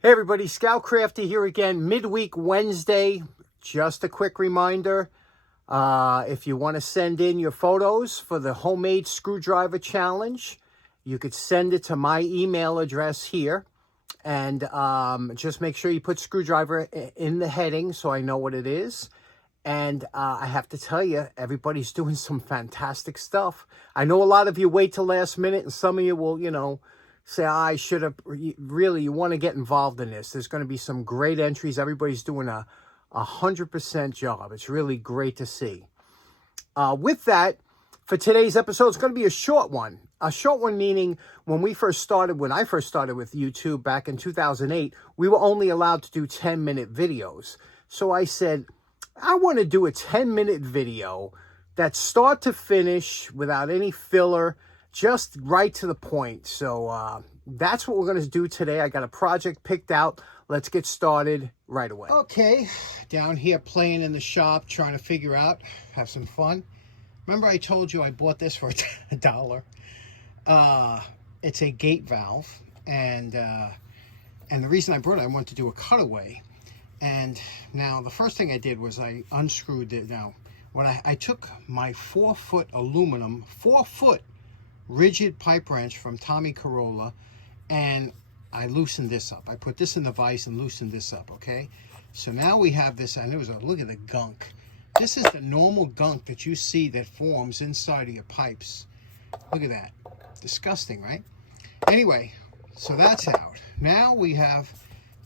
Hey everybody, Scout Crafty here again, midweek Wednesday. Just a quick reminder, if you want to send in your photos for the homemade screwdriver challenge, you could send it to my email address here. And just make sure you put screwdriver in the heading so I know what it is. And I have to tell you, everybody's doing some fantastic stuff. I know a lot of you wait till last minute, and some of you will, say, I should have. Really, you want to get involved in this. There's going to be some great entries. Everybody's doing a 100% job. It's really great to see. With that, for today's episode, it's going to be a short one. A short one meaning when I first started with YouTube back in 2008, we were only allowed to do 10-minute videos. So I said, I want to do a 10-minute video that's start to finish without any filler, just right to the point. So that's what we're going to do today. I got a project picked out. Let's get started right away. Okay, down here playing in the shop, trying to figure out, have some fun. Remember I told you I bought this for $1. It's a gate valve, and the reason I brought it, I wanted to do a cutaway. And now the first thing I did was I unscrewed it. Now, I took my 4-foot aluminum, 4-foot rigid pipe wrench from Tommy Corolla, and I loosened this up. I put this in the vise and loosened this up, okay? So now we have this, and look at the gunk. This is the normal gunk that you see that forms inside of your pipes. Look at that. Disgusting, right? Anyway, so that's out. Now we have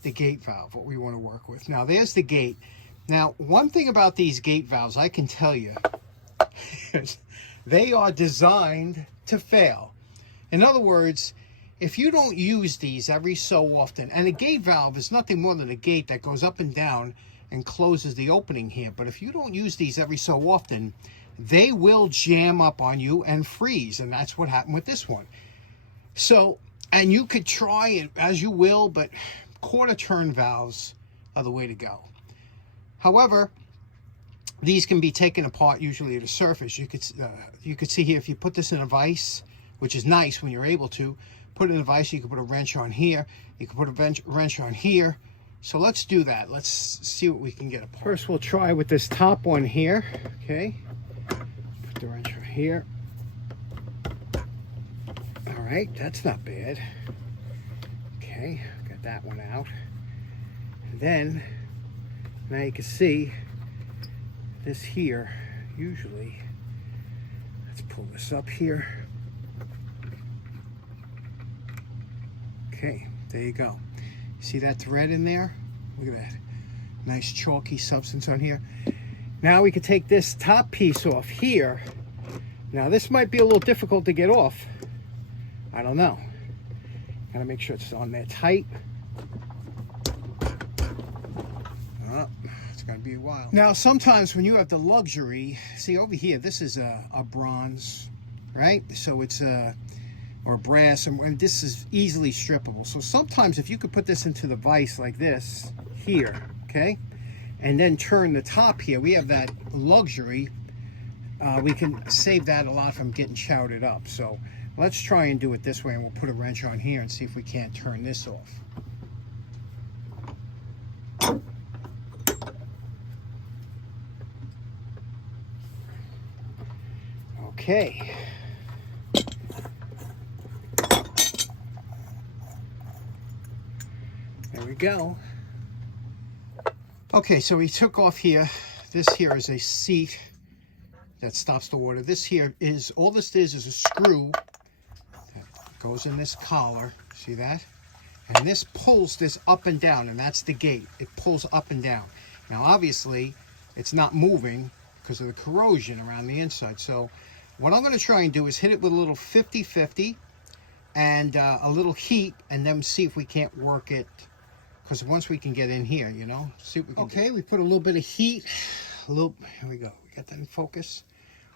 the gate valve, what we want to work with. Now there's the gate. Now one thing about these gate valves I can tell you is they are designed to fail. In other words, if you don't use these every so often, and a gate valve is nothing more than a gate that goes up and down and closes the opening here, but if you don't use these every so often, they will jam up on you and freeze, and that's what happened with this one. So, and you could try it as you will, but quarter turn valves are the way to go. However, these can be taken apart usually at a surface. You could see here, if you put this in a vise, which is nice when you're able to put it in a vise, you can put a wrench on here, you can put a wrench on here. So let's do that. Let's see what we can get apart. First we'll try with this top one here. Okay, put the wrench on here. All right, that's not bad. Okay, got that one out. And then now you can see this here, usually, let's pull this up here. Okay, there you go. See that thread in there? Look at that. Nice chalky substance on here. Now we can take this top piece off here. Now this might be a little difficult to get off. I don't know. Gotta make sure it's on there tight. Oh, it's gonna be a while. Now sometimes when you have the luxury, see over here, this is a bronze, right? So it's or brass, and this is easily strippable. So sometimes if you could put this into the vise like this here, okay, and then turn the top here, we have that luxury. We can save that a lot from getting chowdered up. So let's try and do it this way, and we'll put a wrench on here and see if we can't turn this off. Okay. There we go. Okay, so we took off here. This here is a seat that stops the water. This here is, all this is a screw that goes in this collar. See that? And this pulls this up and down, and that's the gate. It pulls up and down. Now, obviously, it's not moving because of the corrosion around the inside. So what I'm going to try and do is hit it with a little 50-50 and a little heat, and then see if we can't work it. Because once we can get in here, see what we can do. Okay, we put a little bit of heat. Here we go. We got that in focus.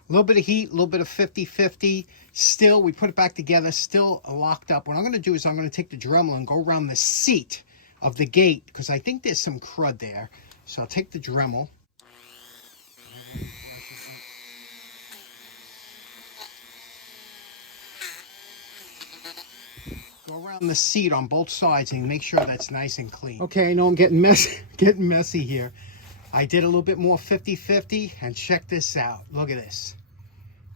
A little bit of heat, a little bit of 50-50. Still, we put it back together, still locked up. What I'm going to do is I'm going to take the Dremel and go around the seat of the gate, because I think there's some crud there. So I'll take the Dremel. Go around the seat on both sides and make sure that's nice and clean. Okay, I know I'm getting messy here. I did a little bit more 50-50, and check this out. Look at this.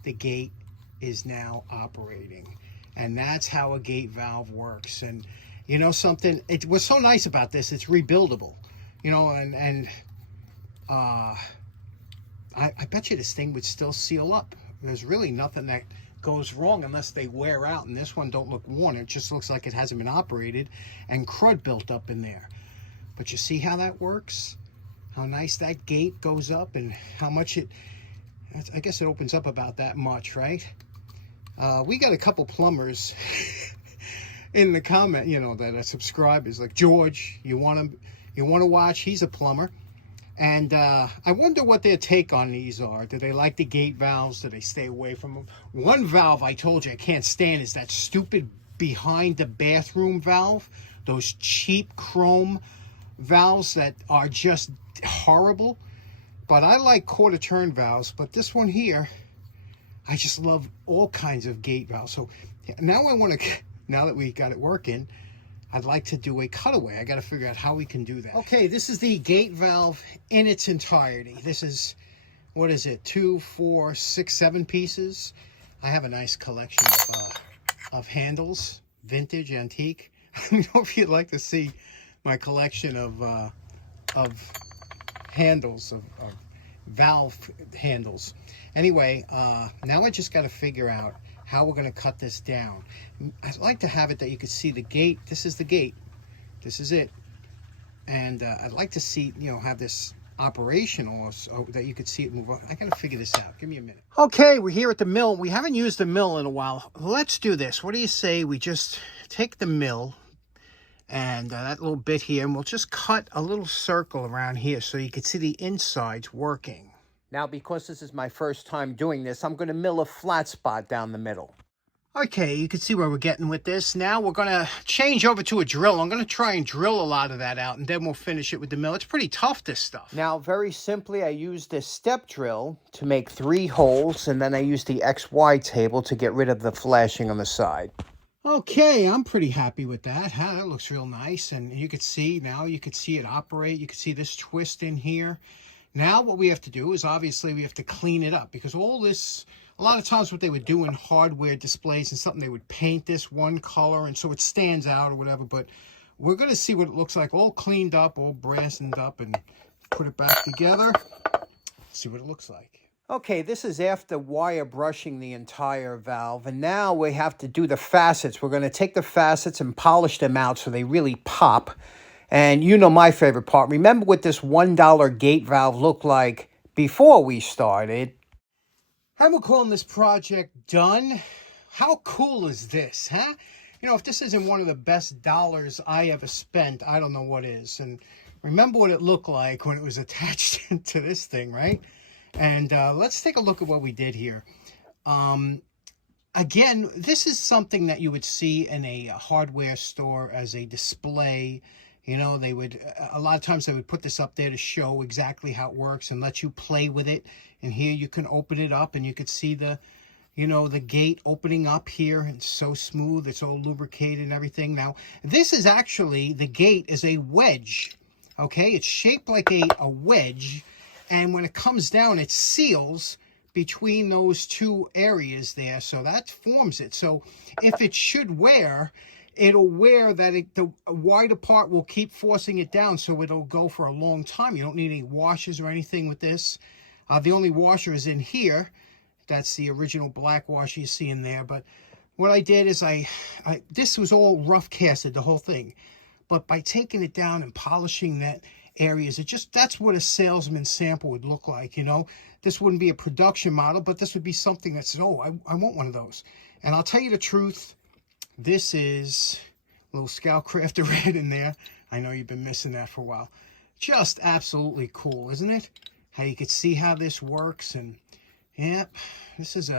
The gate is now operating, and that's how a gate valve works. And you know something, it was so nice about this, it's rebuildable, you know, and I bet you this thing would still seal up. There's really nothing that goes wrong unless they wear out, and this one don't look worn. It just looks like it hasn't been operated and crud built up in there. But you see how that works? How nice that gate goes up, and how much I guess it opens up about that much, right? We got a couple plumbers in the comment, you know, that are subscribers, like George. You want to watch? He's a plumber. And I wonder what their take on these are. Do they like the gate valves? Do they stay away from them? One valve I told you I can't stand is that stupid behind the bathroom valve. Those cheap chrome valves that are just horrible. But I like quarter turn valves. But this one here, I just love all kinds of gate valves. So now now that we got it working, I'd like to do a cutaway. I got to figure out how we can do that. Okay, this is the gate valve in its entirety. This is, what is it, 2, 4, 6, 7 pieces. I have a nice collection of handles, vintage, antique. I don't know if you'd like to see my collection of handles, of valve handles. Anyway, now I just got to figure out how we're going to cut this down. I'd like to have it that you could see the gate. This is the gate. This is it. And I'd like to see, you know, have this operational so that you could see it move on. I got to figure this out. Give me a minute. Okay, we're here at the mill. We haven't used the mill in a while. Let's do this. What do you say we just take the mill and that little bit here, and we'll just cut a little circle around here so you can see the insides working. Now, because this is my first time doing this, I'm going to mill a flat spot down the middle. Okay, you can see where we're getting with this. Now we're going to change over to a drill. I'm going to try and drill a lot of that out, and then we'll finish it with the mill. It's pretty tough, this stuff. Now, very simply, I used this step drill to make 3 holes, and then I used the XY table to get rid of the flashing on the side. Okay, I'm pretty happy with that. That looks real nice, and you can see, now you can see it operate. You can see this twist in here. Now what we have to do is, obviously, we have to clean it up, because all this, a lot of times what they would do in hardware displays and something, they would paint this one color and so it stands out or whatever. But we're going to see what it looks like, all cleaned up, all brassed up, and put it back together. See what it looks like. Okay, this is after wire brushing the entire valve, and now we have to do the facets. We're going to take the facets and polish them out so they really pop. And you know my favorite part. Remember what this $1 gate valve looked like before we started? And we're calling this project done. How cool is this, huh? You know, if this isn't one of the best dollars I ever spent, I don't know what is. And remember what it looked like when it was attached to this thing, right? And let's take a look at what we did here. Again, this is something that you would see in a hardware store as a display. You know, they would, a lot of times they would put this up there to show exactly how it works and let you play with it. And here you can open it up and you could see the, you know, the gate opening up here. It's so smooth. It's all lubricated and everything. Now, this is actually, the gate is a wedge. Okay, it's shaped like a wedge. And when it comes down, it seals between those 2 areas there. So that forms it. So if it should wear, it'll wear that the wider part will keep forcing it down, so it'll go for a long time. You don't need any washers or anything with this. The only washer is in here. That's the original black washer you see in there. But what I did is this was all rough casted, the whole thing. But by taking it down and polishing that areas, that's what a salesman sample would look like, you know. This wouldn't be a production model, but this would be something that says, oh, I want one of those. And I'll tell you the truth, this is a little Scout Crafter red in there. I know you've been missing that for a while. Just absolutely cool, isn't it? How you could see how this works. And yeah, this is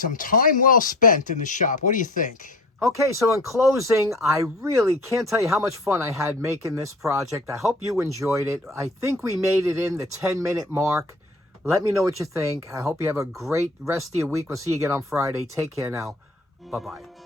some time well spent in the shop. What do you think? Okay, so in closing, I really can't tell you how much fun I had making this project. I hope you enjoyed it. I think we made it in the 10-minute mark. Let me know what you think. I hope you have a great rest of your week. We'll see you again on Friday. Take care now. Bye-bye.